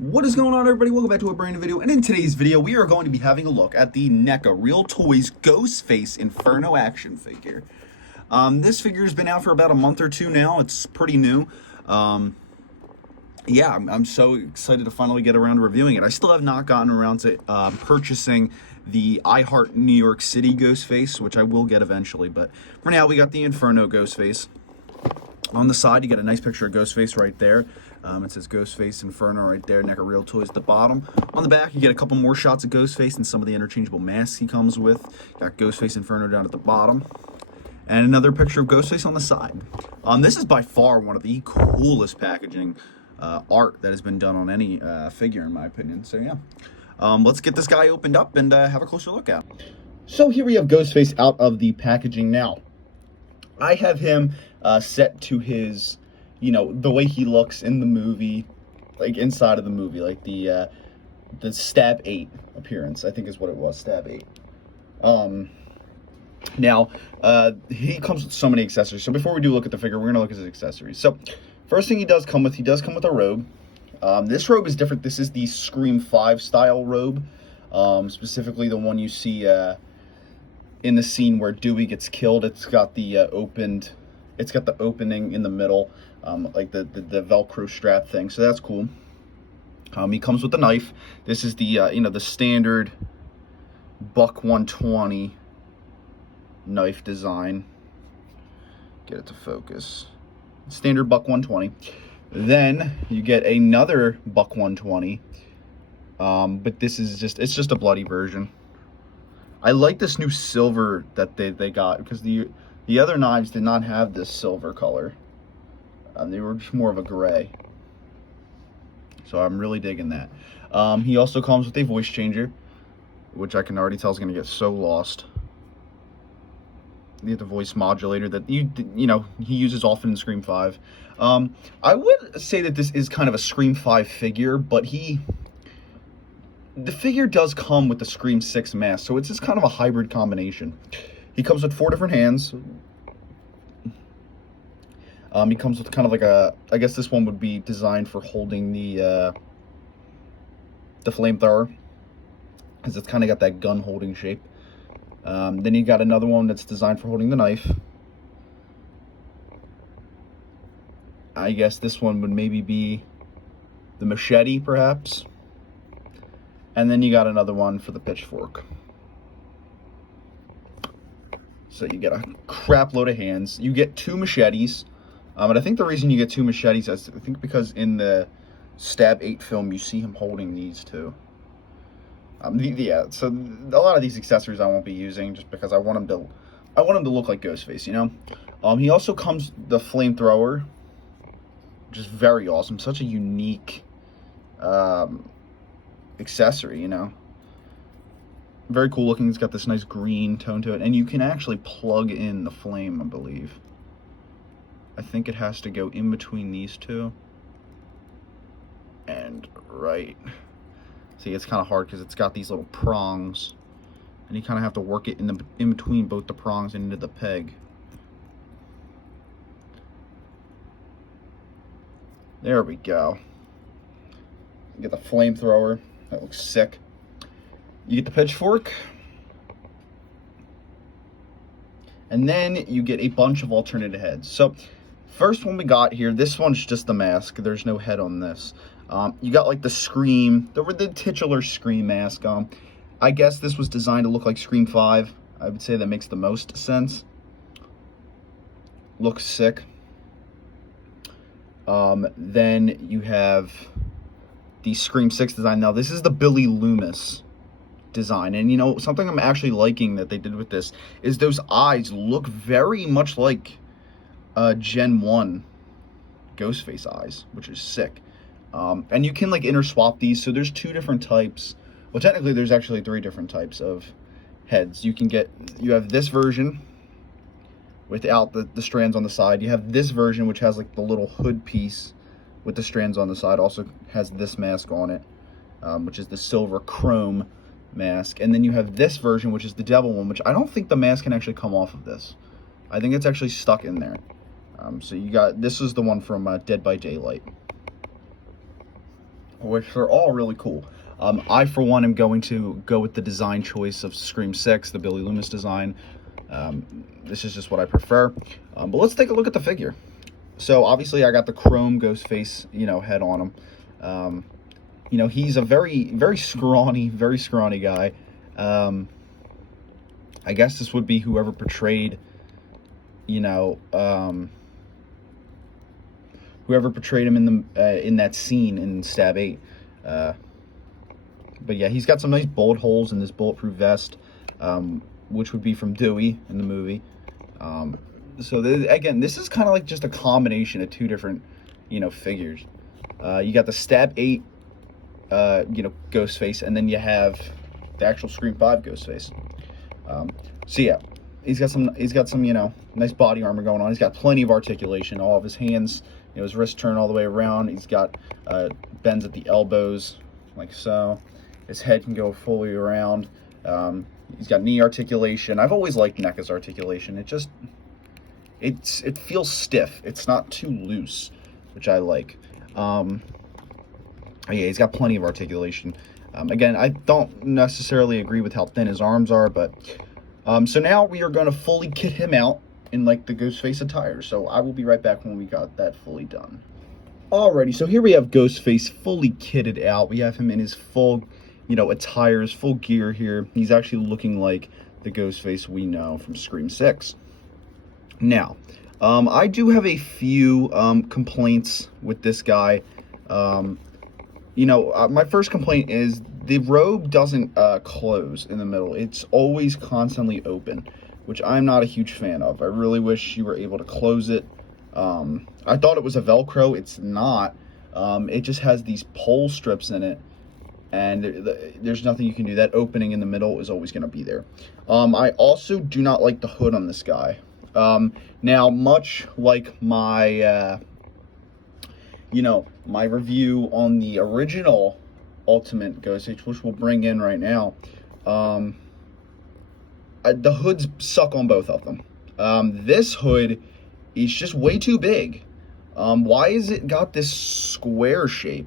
What is going on, everybody? Welcome back to a brand new video, and in today's video we are going to be having a look at the NECA Real Toys GhostFace Inferno action figure. This figure has been out for about a month or two now. It's pretty new. Yeah, I'm so excited to finally get around to reviewing it. I still have not gotten around to purchasing the I Heart New York City GhostFace, which I will get eventually, but for now we got the Inferno GhostFace. On the side, you get a nice picture of Ghostface right there. It says Ghostface Inferno right there, NECA Real Toys at the bottom. On the back, you get a couple more shots of Ghostface and some of the interchangeable masks he comes with. Got Ghostface Inferno down at the bottom. And another picture of Ghostface on the side. This is by far one of the coolest packaging art that has been done on any figure, in my opinion. So yeah, let's get this guy opened up and have a closer look at. So here we have Ghostface out of the packaging now. I have him set to his, the way he looks in the movie, like inside of the movie, like the Stab 8 appearance, I think is what it was, Stab 8. Now, he comes with so many accessories. So before we do look at the figure, we're going to look at his accessories. So first thing he does come with a robe. This robe is different. This is the Scream 5 style robe, specifically the one you see in the scene where Dewey gets killed. It's got the opening in the middle, like the Velcro strap thing. So that's cool. He comes with the knife. This is the the standard Buck 120 knife design. Get it to focus. Standard Buck 120. Then you get another Buck 120, but this is just a bloody version. I like this new silver that they got, because the other knives did not have this silver color. They were just more of a gray. So I'm really digging that. He also comes with a voice changer, which I can already tell is going to get so lost. You get the voice modulator that he uses often in Scream 5. I would say that this is kind of a Scream 5 figure, but the figure does come with the Scream 6 mask, so it's just kind of a hybrid combination. He comes with 4 different hands. He comes with kind of like I guess this one would be designed for holding the flamethrower, because it's kind of got that gun holding shape. Then you got another one that's designed for holding the knife. I guess this one would maybe be the machete, perhaps. And then you got another one for the pitchfork. So you get a crap load of hands. You get 2 machetes. And I think the reason you get 2 machetes is I think because in the Stab 8 film you see him holding these 2. Yeah, so a lot of these accessories I won't be using just because I want him to look like Ghostface, He also comes the flamethrower, which is very awesome. Such a unique accessory, Very cool looking. It's got this nice green tone to it, and you can actually plug in the flame, I believe. I think it has to go in between these 2. And right. See, it's kind of hard because it's got these little prongs, and you kind of have to work it in between both the prongs and into the peg. There we go. You get the flamethrower. That looks sick. You get the pitchfork. And then you get a bunch of alternative heads. So, first one we got here, this one's just the mask. There's no head on this. You got like the Scream, the titular Scream mask. I guess this was designed to look like Scream 5. I would say that makes the most sense. Looks sick. Then you have the Scream 6 design. Now, this is the Billy Loomis design. And, something I'm actually liking that they did with this is those eyes look very much like Gen 1 Ghostface eyes, which is sick. And you can, like, interswap these. So there's 2 different types. Well, technically, there's actually 3 different types of heads. You have this version without the strands on the side. You have this version, which has, like, the little hood piece with the strands on the side. Also has this mask on it, which is the silver chrome mask. And then you have this version, which is the devil one, which I don't think the mask can actually come off of this. I think it's actually stuck in there. So you got, this is the one from Dead by Daylight. which are all really cool. I, for one, am going to go with the design choice of Scream 6, the Billy Loomis design. This is just what I prefer. But let's take a look at the figure. So obviously I got the chrome Ghostface, head on him. He's a very scrawny guy. I guess this would be whoever portrayed, whoever portrayed him in that scene in Stab 8. But yeah, he's got some nice bullet holes in this bulletproof vest, which would be from Dewey in the movie. So again, this is kind of like just a combination of two different, figures. You got the Stab 8, Ghostface, and then you have the actual Scream 5 Ghostface. So yeah, he's got some, nice body armor going on. He's got plenty of articulation. All of his hands, his wrists turn all the way around. He's got bends at the elbows, like so. His head can go fully around. He's got knee articulation. I've always liked NECA's articulation. It feels stiff. It's not too loose, which I like. Yeah, he's got plenty of articulation. Again, I don't necessarily agree with how thin his arms are, but so now we are going to fully kit him out in like the Ghostface attire. So I will be right back when we got that fully done. Alrighty, so here we have Ghostface fully kitted out. We have him in his full, attire, his full gear here. He's actually looking like the Ghostface we know from Scream 6. Now, I do have a few complaints with this guy. My first complaint is the robe doesn't close in the middle. It's always constantly open, which I'm not a huge fan of. I really wish you were able to close it. I thought it was a Velcro. It's not. It just has these pole strips in it, and there's nothing you can do. That opening in the middle is always going to be there. I also do not like the hood on this guy. Now, much like my, my review on the original Ultimate Ghostface, which we'll bring in right now, the hoods suck on both of them. This hood is just way too big. Why is it got this square shape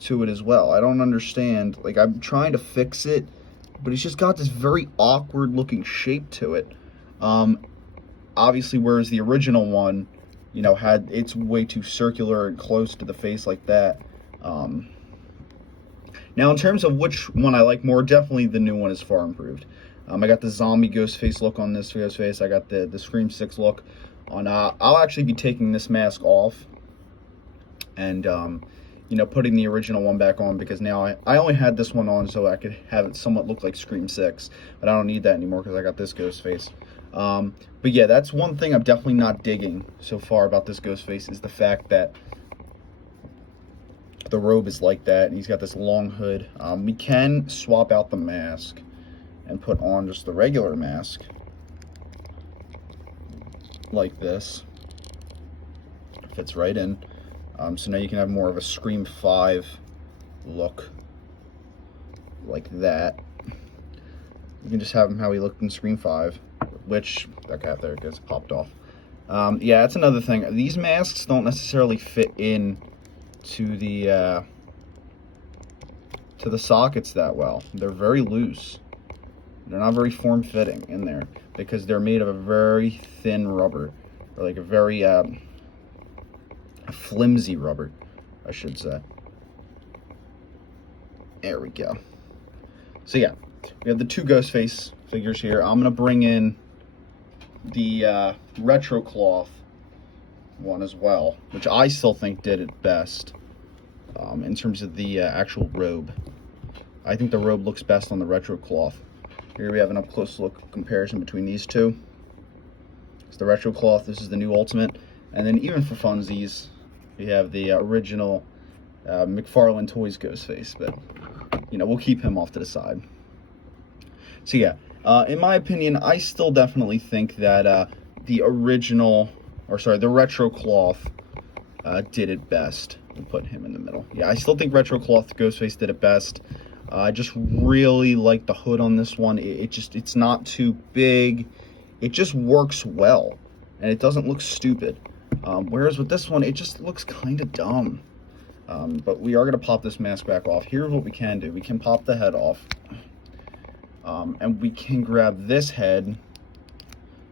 to it as well? I don't understand. Like, I'm trying to fix it, but it's just got this very awkward looking shape to it. Obviously, whereas the original one, had, it's way too circular and close to the face like that. Now, in terms of which one I like more, definitely the new one is far improved. I got the zombie Ghostface look on this Ghostface. I got the Scream 6 look on. I'll actually be taking this mask off and, putting the original one back on, because now I only had this one on so I could have it somewhat look like Scream 6, but I don't need that anymore because I got this Ghostface. But yeah, that's one thing I'm definitely not digging so far about this Ghostface, is the fact that the robe is like that, and he's got this long hood. We can swap out the mask and put on just the regular mask like this. It fits right in. So now you can have more of a Scream 5 look like that. You can just have him how he looked in Scream 5, which that guy up there gets popped off. Yeah, that's another thing. These masks don't necessarily fit in to the sockets that well. They're very loose. They're not very form-fitting in there because they're made of a very thin rubber, or like a very flimsy rubber, I should say. There we go. So yeah, we have the two Ghostface figures here. I'm gonna bring in the retro cloth one as well, which I still think did it best in terms of the actual robe. I think the robe looks best on the retro cloth. Here we have an up-close look comparison between these two. It's the retro cloth, this is the new Ultimate, and then even for funsies, we have the original McFarlane Toys Ghostface, but, we'll keep him off to the side. So yeah, in my opinion, I still definitely think that the retro cloth did it best. We'll put him in the middle. Yeah, I still think retro cloth Ghostface did it best. I just really like the hood on this one. It's not too big. It just works well, and it doesn't look stupid. Whereas with this one, it just looks kind of dumb. But we are going to pop this mask back off. Here's what we can do. We can pop the head off. And we can grab this head,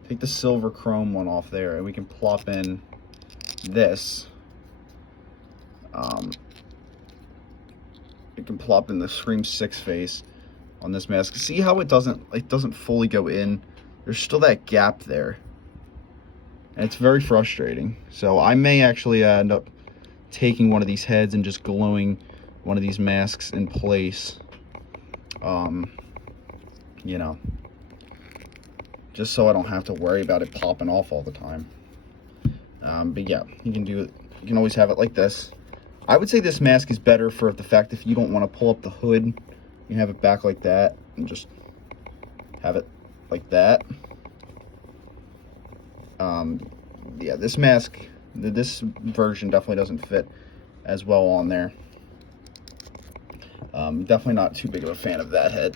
take the silver chrome one off there, and we can plop in this. We can plop in the Scream 6 face on this mask. See how it doesn't fully go in? There's still that gap there. And it's very frustrating. So I may actually end up taking one of these heads and just gluing one of these masks in place. You know, just so I don't have to worry about it popping off all the time. But yeah, you can do it. You can always have it like this. I would say this mask is better for the fact if you don't want to pull up the hood, you have it back like that and just have it like that. Yeah, this mask, this version definitely doesn't fit as well on there. Definitely not too big of a fan of that head.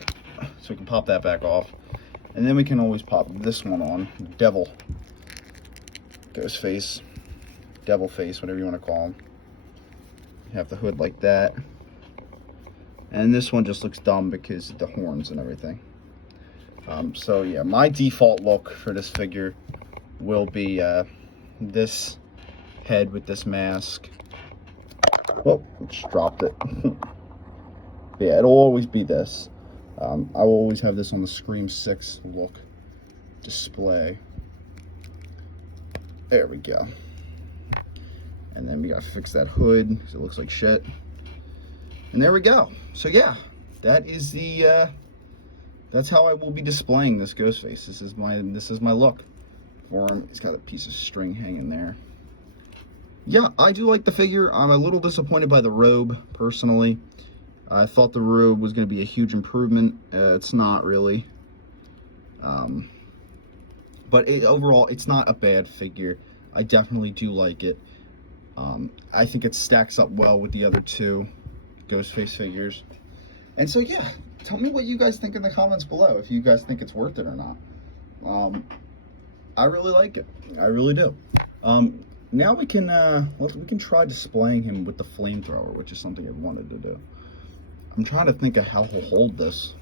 So we can pop that back off. And then we can always pop this one on. GhostFace, Devil Face, whatever you want to call them. You have the hood like that. And this one just looks dumb because of the horns and everything. So yeah, my default look for this figure will be this head with this mask. Oh, just dropped it. Yeah, it'll always be this. I will always have this on the Scream 6 look display. There we go. And then we gotta fix that hood because it looks like shit. And there we go. So yeah, that is the that's how I will be displaying this GhostFace. This is my look for him. He's got a piece of string hanging there. Yeah, I do like the figure. I'm a little disappointed by the robe, personally. I thought the robe was going to be a huge improvement. It's not really. But overall, it's not a bad figure. I definitely do like it. I think it stacks up well with the other two GhostFace figures. And so, yeah, tell me what you guys think in the comments below, if you guys think it's worth it or not. I really like it. I really do. Now we can try displaying him with the flamethrower, which is something I wanted to do. I'm trying to think of how he'll hold this.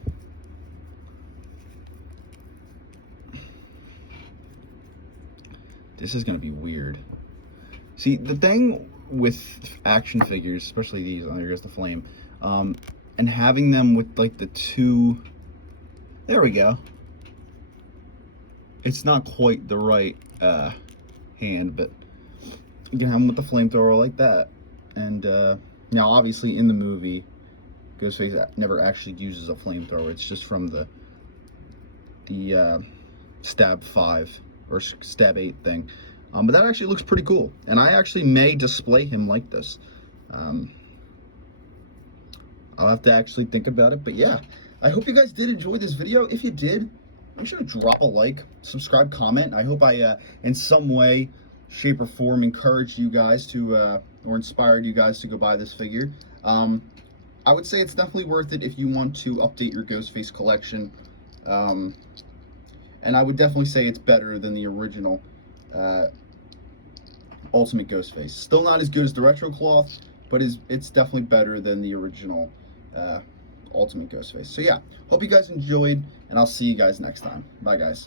This is going to be weird. See, the thing with action figures, especially these, here's the flame, and having them with like the two, there we go. It's not quite the right hand, but you can have them with the flamethrower like that. And now, obviously, in the movie, GhostFace never actually uses a flamethrower. It's just from the Stab 5 or Stab 8 thing. But that actually looks pretty cool. And I actually may display him like this. I'll have to actually think about it. But yeah, I hope you guys did enjoy this video. If you did, make sure to drop a like, subscribe, comment. I hope I, in some way, shape, or form, encouraged you guys to, or inspired you guys to go buy this figure. I would say it's definitely worth it if you want to update your GhostFace collection. And I would definitely say it's better than the original Ultimate GhostFace. Still not as good as the retro cloth, but it's definitely better than the original Ultimate GhostFace. So yeah, hope you guys enjoyed, and I'll see you guys next time. Bye, guys.